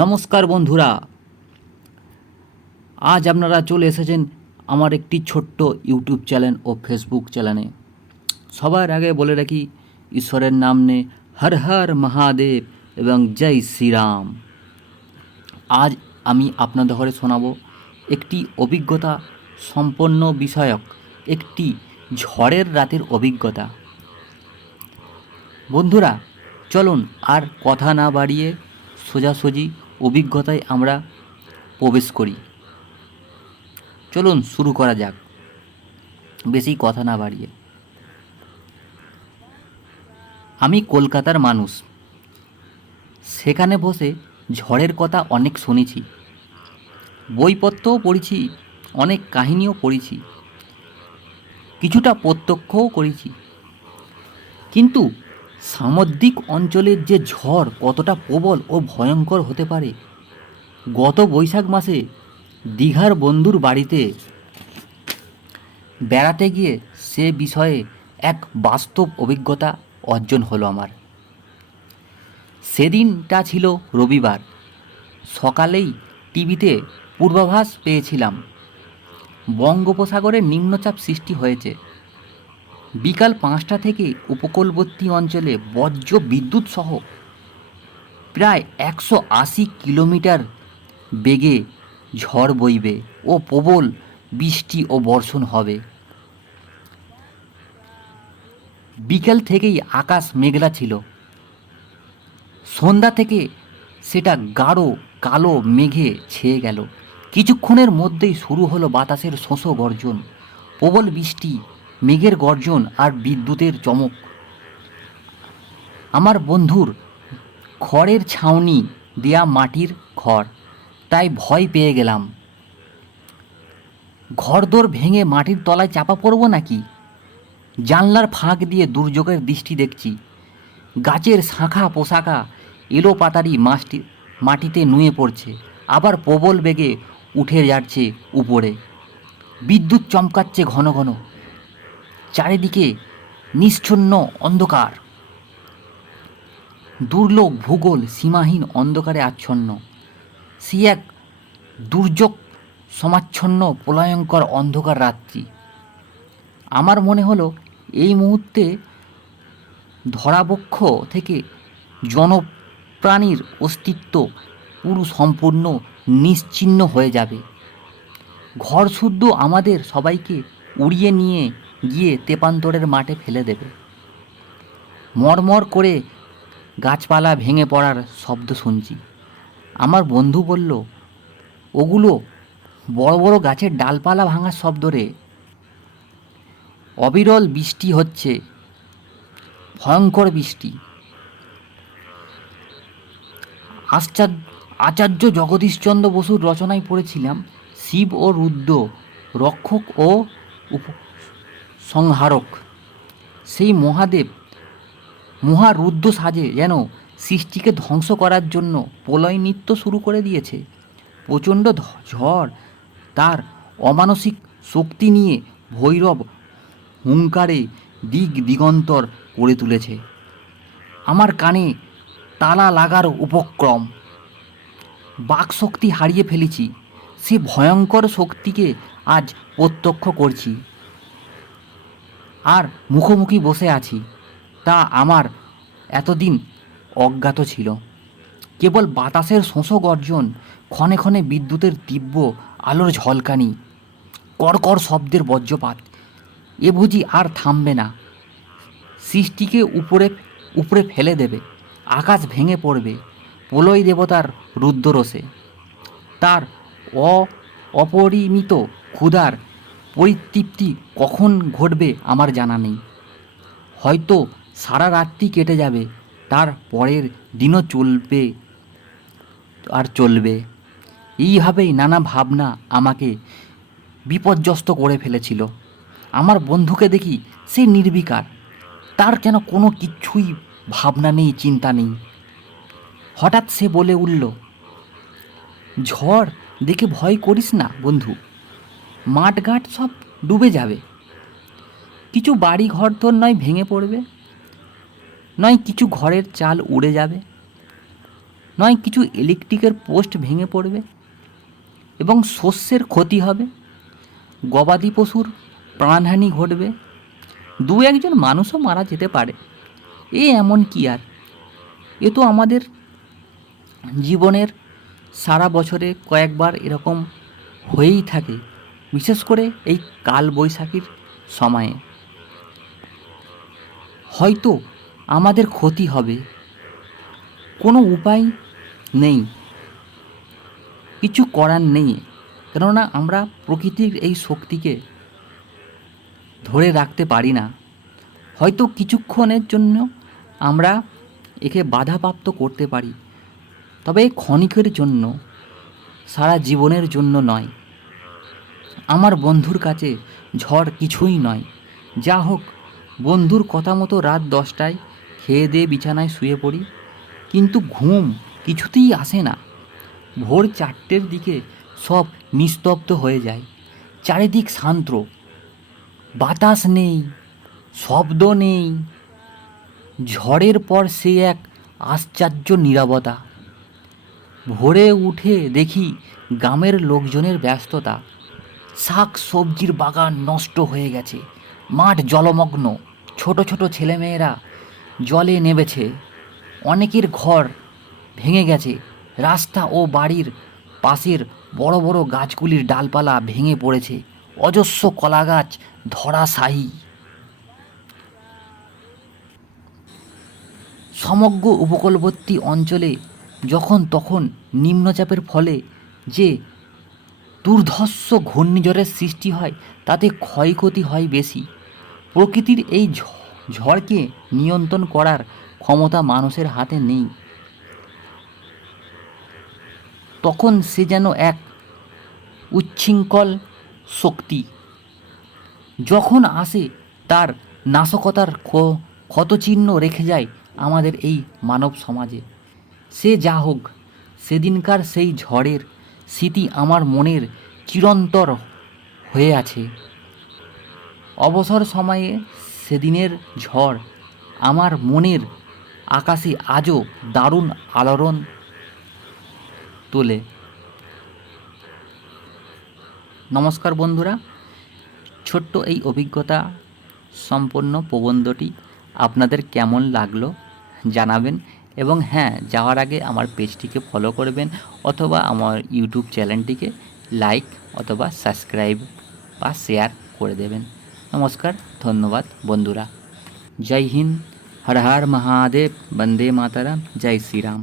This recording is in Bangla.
নমস্কার বন্ধুরা, আজ আপনারা চলে এসেছেন আমার একটি ছোট্ট ইউটিউব চ্যানেল ও ফেসবুক চ্যানেলে। সবার আগে বলে রাখি, ঈশ্বরের নাম নে হর হর মহাদেব এবং জয় শ্রীরাম। আজ আমি আপনাদের ঘরে শোনাবো একটি অভিজ্ঞতা সম্পন্ন বিষয়ক একটি ঝড়ের রাতের অভিজ্ঞতা। বন্ধুরা, চলুন আর কথা না বাড়িয়ে সোজাসুজি অভিজ্ঞতায় আমরা প্রবেশ করি। চলুন শুরু করা যাক, বেশি কথা না বাড়িয়ে। আমি কলকাতার মানুষ। সেখানে বসে ঝড়ের কথা অনেক শুনেছি, বইপত্রও পড়েছি, অনেক কাহিনীও পড়েছি, কিছুটা প্রত্যক্ষও করেছি। কিন্তু সামুদ্রিক অঞ্চলের যে ঝড় কতটা প্রবল ও ভয়ঙ্কর হতে পারে, গত বৈশাখ মাসে দীঘার বন্ধুর বাড়িতে বেড়াতে গিয়ে সে বিষয়ে এক বাস্তব অভিজ্ঞতা অর্জন হলো আমার। সেদিনটা ছিল রবিবার। সকালেই টিভিতে পূর্বাভাস পেয়েছিলাম বঙ্গোপসাগরে নিম্নচাপ সৃষ্টি হয়েছে। বিকাল 5টা থেকে উপকূলবর্তী অঞ্চলে বজ্র বিদ্যুৎ সহ প্রায় 180 কিলোমিটার বেগে ঝড় বইবে ও প্রবল বৃষ্টি ও বর্ষণ হবে। বিকেল থেকেই আকাশ মেঘলা ছিল। সন্ধ্যা থেকে সেটা গাঢ় কালো মেঘে ছেয়ে গেল। কিছুক্ষণের মধ্যেই শুরু হলো বাতাসের শোঁ গর্জন, প্রবল বৃষ্টি, মেঘের গর্জন আর বিদ্যুতের চমক। আমার বন্ধুর খড়ের ছাউনি দেয়া মাটির ঘর, তাই ভয় পেয়ে গেলাম। ঘরদোর ভেঙে মাটির তলায় চাপা পড়ব নাকি। জানলার ফাঁক দিয়ে দুর্যোগের দৃষ্টি দেখছি। গাছের শাখা পোশাকা এলোপাতাড়ি মাটিতে নুয়ে পড়ছে, আবার প্রবল বেগে উঠে যাচ্ছে উপরে। বিদ্যুৎ চমকাচ্ছে ঘন ঘন। চারিদিকে নিশ্চন্ন অন্ধকার। দুর্লভ ভূগোল সীমাহীন অন্ধকারে আচ্ছন্ন। সে এক দুর্যোগ সমাচ্ছন্ন প্রলয়ঙ্কর অন্ধকার রাত্রি। আমার মনে হলো এই মুহূর্তে ধরাবক্ষ থেকে জনপ্রাণীর অস্তিত্ব পুরো সম্পূর্ণ নিশ্চিহ্ন হয়ে যাবে। ঘর শুদ্ধ আমাদের সবাইকে উড়িয়ে নিয়ে গিয়ে তেপান্তরের মাঠে ফেলে দেবে। মরমর করে গাছপালা ভেঙে পড়ার শব্দ শুনছি। আমার বন্ধু বলল, ওগুলো বড় বড় গাছের ডালপালা ভাঙার শব্দ রে। অবিরল বৃষ্টি হচ্ছে, ভয়ঙ্কর বৃষ্টি। আচার্য জগদীশচন্দ্র বসুর রচনায় পড়েছিলাম, শিব ও রুদ্র রক্ষক ও সংহারক। সেই মহাদেব মহারুদ্র সাজে যেন সৃষ্টিকে ধ্বংস করার জন্য প্রলয় নৃত্য শুরু করে দিয়েছে। প্রচণ্ড ঝড় তার অমানসিক শক্তি নিয়ে ভৈরব হুঙ্কারে দিক দিগন্তর করে তুলেছে। আমার কানে তালা লাগার উপক্রম। বাকশক্তি হারিয়ে ফেলেছি। সে ভয়ঙ্কর শক্তিকে আজ প্রত্যক্ষ করছি আর মুখোমুখি বসে আছি। তা আমার এতদিন অজ্ঞাত ছিল। কেবল বাতাসের শোঁ গর্জন, ক্ষণে ক্ষণে বিদ্যুতের তীব্র আলোর ঝলকানি, কড়কড় শব্দের বজ্রপাত। এ বুঝি আর থামবে না। সৃষ্টিকে উপরে উপরে ফেলে দেবে। আকাশ ভেঙে পড়বে প্রলয় দেবতার রুদ্ররোষে। তার অপরিমিত ক্ষুধার পরিতৃপ্তি কখন ঘটবে আমার জানা নেই। হয়তো সারা রাত্রি কেটে যাবে, তার পরের দিনও চলবে আর চলবে। এইভাবেই নানা ভাবনা আমাকে বিপর্যস্ত করে ফেলেছিল। আমার বন্ধুকে দেখি, সে নির্বিকার। তার যেন কোনো কিছুই ভাবনা নেই, চিন্তা নেই। হঠাৎ সে বলে উঠল, ঝড় দেখে ভয় করিস না বন্ধু, মাঠঘাট সব ডুবে যাবে। কিছু বাড়ি ঘর তোর নয় ভেঙে পড়বে, নয় কিছু ঘরের চাল উড়ে যাবে। নয় কিছু ইলেকট্রিকের পোস্ট ভেঙে পড়বে এবং শস্যের ক্ষতি হবে, গবাদি পশুর প্রাণহানি ঘটবে, দু একজন মানুষও মারা যেতে পারে। এমন কি আর, এ তো আমাদের জীবনের সারা বছরে কয়েকবার এরকম হয়েই থাকে, বিশেষ করে এই কাল বৈশাখীর সময়ে। হয়তো আমাদের ক্ষতি হবে, কোনো উপায় নেই, কিছু করার নেই, কেননা আমরা প্রকৃতির এই শক্তিকে ধরে রাখতে পারি না। হয়তো কিছুক্ষণের জন্য আমরা একে বাধাপ্রাপ্ত করতে পারি, তবে ক্ষণিকের জন্য, সারা জীবনের জন্য নয়। আমার বন্ধুর কাছে ঝড় কিছুই নয়। যা হোক, বন্ধুর কথা মতো রাত 10টায় খেয়ে দিয়ে বিছানায় শুয়ে পড়ি, কিন্তু ঘুম কিছুতেই আসে না। ভোর 4টের দিকে সব নিস্তব্ধ হয়ে যায়, চারিদিক শান্ত, বাতাস নেই, শব্দ নেই। ঝড়ের পর সে এক আশ্চর্য নীরবতা। ভোরে উঠে দেখি গ্রামের লোকজনের ব্যস্ততা, শাক সবজির বাগান নষ্ট হয়ে গেছে, মাঠ জলমগ্ন, ছোট ছোট ছেলেমেয়েরা জলে নেমেছে, অনেকের ঘর ভেঙে গেছে, রাস্তা ও বাড়ির পাশের বড় বড় গাছগুলির ডালপালা ভেঙে পড়েছে, অজস্র কলা গাছ ধরাশায়ী। সমগ্র উপকূলবর্তী অঞ্চলে যখন তখন নিম্নচাপের ফলে যে দুর্ধর্ষ ঘূর্ণিঝড়ের সৃষ্টি হয়, তাতে ক্ষয়ক্ষতি হয় বেশি। প্রকৃতির এই ঝড়কে নিয়ন্ত্রণ করার ক্ষমতা মানুষের হাতে নেই। তখন সে যেন এক উচ্ছৃঙ্খল শক্তি, যখন আসে তার নাশকতার ক্ষতচিহ্ন রেখে যায় আমাদের এই মানব সমাজে। সে যা হোক, সেদিনকার সেই ঝড়ের স্মৃতি আমার মনের চিরন্তর হয়ে আছে। অবসর সময়ে সেদিনের ঝড় আমার মনের আকাশে আজও দারুণ আলোড়ন তোলে। নমস্কার বন্ধুরা, ছোট্ট এই অভিজ্ঞতা সম্পন্ন প্রবন্ধটি আপনাদের কেমন লাগলো জানাবেন, এবং হ্যাঁ, যাওয়ার আগে আমার পেজটিকে ফলো করবেন অথবা আমার ইউটিউব চ্যানেলটিকে লাইক অথবা সাবস্ক্রাইব বা শেয়ার করে দেবেন। নমস্কার, ধন্যবাদ বন্ধুরা। জয় হিন্দ, হর হর মহাদেব, বন্দে মাতরম, জয় শ্রীরাম।